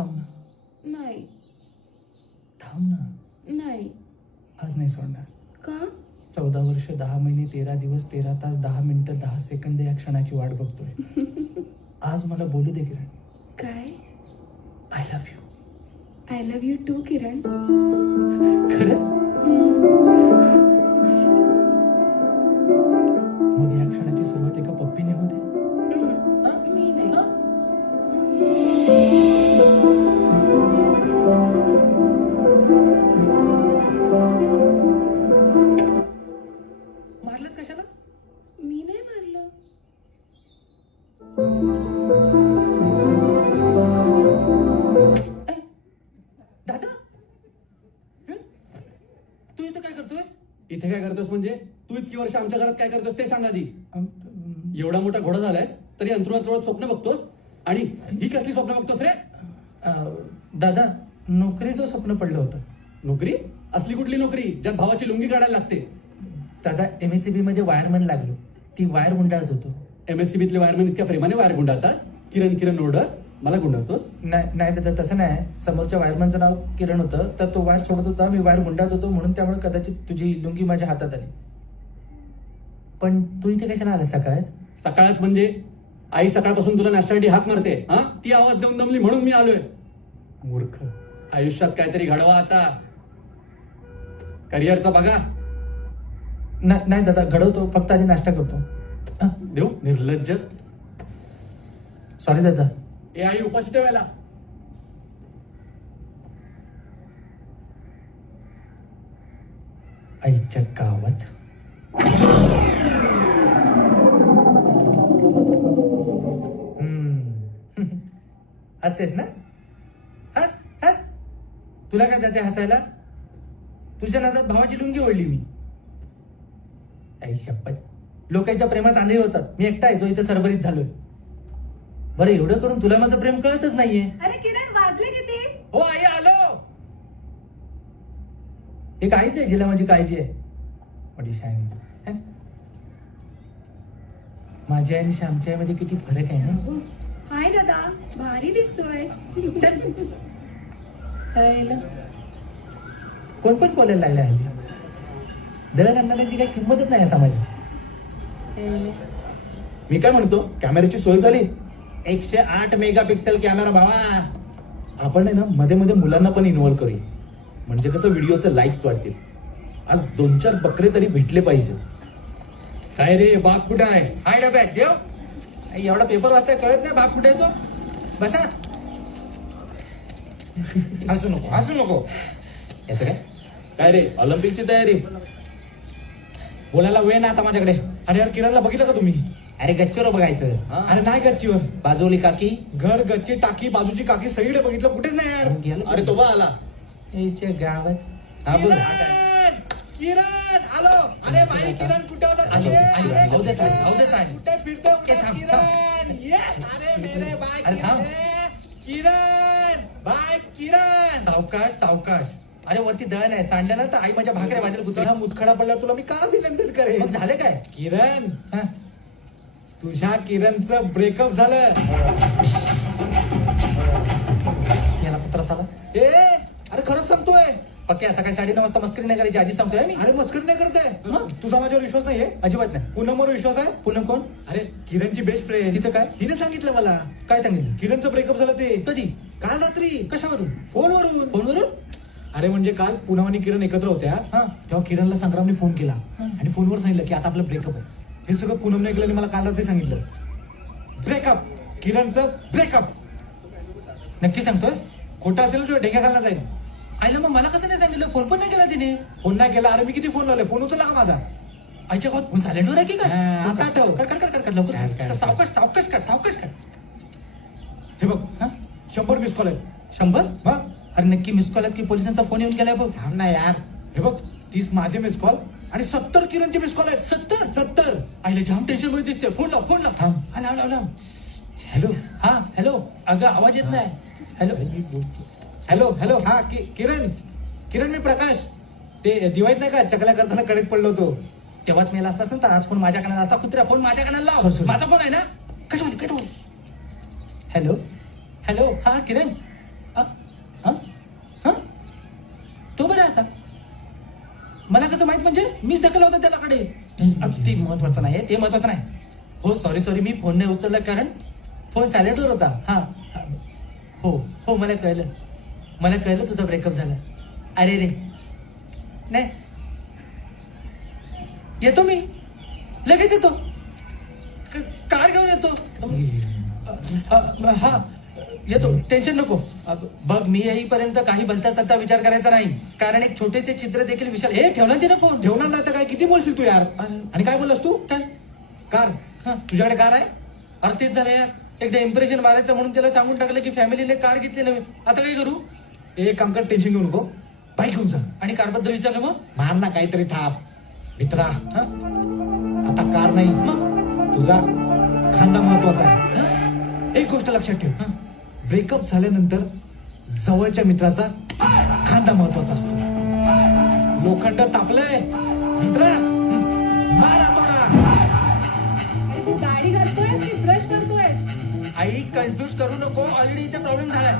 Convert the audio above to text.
थांब ना, नाही थांब ना. नाही. आज नाही सोडणार. का? 14 वर्ष 10 महिने 13 दिवस 13 तास 10 मिनिटं 10 सेकंद या क्षणाची वाट बघतोय. आज मला बोलू दे किरण. काय? I love you. I love you too Kiran. खरंच? मग या क्षणाची सुरुवात एका पप्पीने होते. मी नाही. मारलंस कशाला? मी नाही मारलं. दादा तू इथं काय करतोयस? इथे काय करतोस म्हणजे? तू इतकी वर्ष आमच्या घरात काय करतोस ते सांग आधी. एवढा मोठा घोडा झालायस तरी अंतरुणात स्वप्न बघतोस आणि ही कसली स्वप्न बघतोस रे? दादा नोकरीचं स्वप्न पडलं होतं. नोकरी? असली कुठली नोकरी ज्यात भावाची लुंगी काढायला लागते? दादा MSCB मध्ये वायरमन लागलो. ती वायर गुंडाळत होतो. MSCBतले वायरमॅन इतक्या प्रेमाने वायर गुंडाळतात? किरण ओरडर मला गुंडाळतोस? नाही दादा तसं नाही. समोरच्या वायरमनचं नाव किरण होतं तर तो वायर सोडत होता, मी वायर गुंडाळत होतो म्हणून त्यामुळे कदाचित तुझी लुंगी माझ्या हातात आली. पण तू इथे कशाला आलास सकाळ? सकाळच म्हणजे आई सकाळपासून तुला नाश्त्यासाठी हाक मारते. हा ती आवाज देऊन दमली म्हणून मी आलोय. मूर्ख. आयुष्यात काहीतरी घडवा आता. करिअरचा बघा. नाही दादा घडवतो, फक्त आधी नाश्ता करतो. देऊ निर्लज्ज. सॉरी दादा. ए आई उपाशी ठेवायला. आईच्या गावात हसतेस ना? हस हस. तुला काय जाते हसायला? तुझ्या नादात भावाची लुंगी ओढली मी. आई शपथ. लोकांच्या प्रेमात आंधळे होतात. मी एकटा आहे जो इथे सरभरीत झालोय. बरं एवढं करून तुला माझं प्रेम कळतच नाहीये. अरे किरण वाजले किती? हो आई आलो. एक आईच आहे जिला माझी काळजी आहे. मोठी शायनी. माझ्या आणि श्यामच्या मध्ये किती फरक आहे ना. हाय दादा, भारी दिसतोयस. कोण पण बोलायला लागले हल्ली. दळण आणणाऱ्यांची काही किंमतच नाही समाजात. मी काय म्हणतो, कॅमेऱ्याची सोय झाली? 108 मेगापिक्सल कॅमेरा भावा. आपण आहे ना मध्ये मध्ये मुलांना पण इन्व्हॉल्व करूया. म्हणजे कसं व्हिडिओचे लाईक्स वाढतील. आज 2-4 बकरे तरी भेटले पाहिजे. काय रे बाप कुठं आहे? हाय डब्यात देव. एवढा पेपर वाचता कळत नाही बाप कुठे आहे तो? बसा. हसू नको. याचं काय रे ऑलिम्पिकची तयारी? बोलायला वेळ नाही आता माझ्याकडे. अरे यार किरणला बघितलं का तुम्ही? अरे गच्चीवर बघायचं. अरे नाही गच्चीवर. बाजूली काकी. घर गच्ची टाकी बाजूची काकी सगळीकडे बघितलं, कुठेच नाही यार. अरे तो बा आला. याच्या गावात. हा बोल. किरण आलो. अरे भाई किरण कुठे होता? कुठे फिरतो किरण? ये. अरे मेरे भाई किरण भाई किरण. सावकाश. अरे वरती दळण आहे, सांडलं ना तर आई माझ्या भाकऱ्या भाजल्या तुझा गुतला. मुतखडा पडल्यावर तुला मी का अभिनंदन करेन? मग झालं काय? किरण हा? तुझ्या किरणचं ब्रेकअप झालं. याला कुत्रा आला. ए अरे खरंच सांगतोय. पक्या सकाळी 9:30 वाजता मस्करी नाही करायची आधी सांगतोय मी. अरे मस्करी नाही करत आहे. मग? तुझा माझ्यावर विश्वास नाहीये? अजिबात नाही. पूनमवर विश्वास आहे? पूनम कोण? अरे किरणची बेस्ट फ्रेंड. तिचं काय? तिने सांगितलं मला. काय सांगितलं? किरणचं ब्रेकअप झालं ते. कधी? काल रात्री. कशावरून? फोनवरून. अरे म्हणजे काल पूनम आणि किरण एकत्र होत्या. हा. तेव्हा किरणला संग्रामने फोन केला हा. आणि फोनवर सांगितलं की आता आपलं ब्रेकअप आहे. हे सगळं पूनमने ऐकलं आणि मला काल रात्री सांगितलं. ब्रेकअप. किरणचं ब्रेकअप. नक्की सांगतोय? खोटं असेल तुझ्या ढेंग्या घालला जाईल. आईला मग मला कसं नाही सांगितलं? फोन पण नाही केला तिने. फोन नाही केला. अरे मी किती फोन लावले, फोन उचलला का माझा? आईच्या गावात फोन सायलेंटवर आहे की काय? हा, आता आठव. कट लवकर. काय? सावकाश कर. हे बघ हा? 100 मिस कॉल आहेत. 100? मग अरे नक्की मिस कॉल आहेत की पोलिसांचा फोन येऊन गेलाय बघ. थांब ना यार. हे बघ 30 माझे मिस कॉल आणि 70 किरणचे मिस कॉल आहेत. 70. आईला जाम टेन्शन मध्ये दिसते. फोन लाव. थांब. हा लाव. हॅलो. हा हॅलो. अगं आवाज येत नाही. हॅलो. हा किरण मी प्रकाश. ते दिवाळीत नाही का चकल्या करताना कडेत पडलो होतो. तेव्हाच मेला असतास ना तर आज फोन माझ्या कानाला असता. कुत्र्या फोन माझ्या कानाला लाव. Sorry. माझा फोन आहे ना. कटवून. हॅलो. हा किरण. अ, अ, अ? तो बरं आहे आता मला कसं माहित म्हणजे मीच ढकलला होता त्यालाकडे ते महत्वाचं नाही ते महत्वाचं नाही हो सॉरी मी फोन नाही उचलला कारण फोन सायलेंटवर होता हा हो मला कळलं तुझा ब्रेकअप झाला अरे रे नाही येतो मी लगेच येतो कार घेऊन येतो हा येतो टेन्शन नको बघ मी येईपर्यंत काही भलता सत्ता विचार करायचा नाही कारण एक छोटेसे चित्र देखील विशाल हे ठेवला ना फोन ठेवणार नाही तर काय किती बोलशील तू यार आणि काय बोललास तू काय कार हा. तुझ्याकडे कार आहे अरे तेच झालं यार एकदा इम्प्रेशन मारायचं म्हणून त्याला सांगून टाकलं की फॅमिलीने कार घेतली नव्हे आता काय करू एक काम कर टेन्शन घेऊ नको बाईक घेऊन जा आणि कारबद्दल विचारलं मग मार ना काहीतरी थाप मित्रा हा? आता कार नाही मग तुझा खांदा महत्वाचा आहे हा? एक गोष्ट लक्षात ठेव हा. ब्रेकअप झाल्यानंतर जवळच्या मित्राचा खांदा महत्वाचा असतो लोखंड तापलंय मित्रा मार हातोडा तू गाडी घालतोयस की ब्रश करतोयस आई कन्फ्युज करू नको ऑलरेडी इथे प्रॉब्लेम झालाय